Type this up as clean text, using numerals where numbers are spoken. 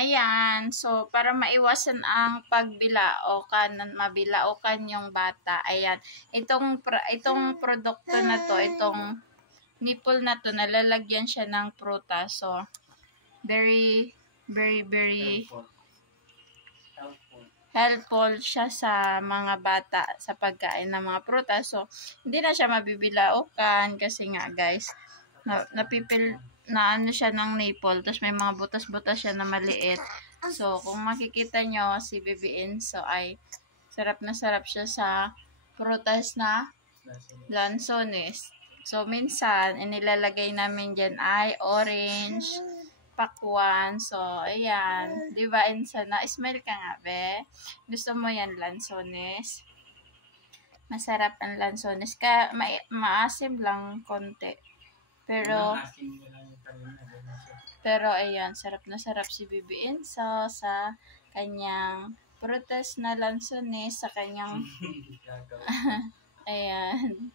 Ayan, so para maiwasan ang pagbilaukan, mabilaukan yung bata. Ayan, itong produkto na to, itong nipple na to, nalalagyan siya ng prutas. So very helpful siya sa mga bata sa pagkain ng mga prutas. So hindi na siya mabibilaukan kasi nga guys, napipil na ano siya ng nipple, tapos may mga butas-butas siya na maliit. So kung makikita nyo si Baby Enzo ay sarap na sarap siya sa prutas na lansones. So minsan inilalagay namin dyan ay orange, pakwan. So ayan, di ba Enzo, na smile ka nga be? Gusto mo yan lansones? Masarap ang lansones. Maasim lang konti. Pero ayan, sarap na sarap si Baby Enzo sa kanyang prutas na lansones, sa kanyang ayan.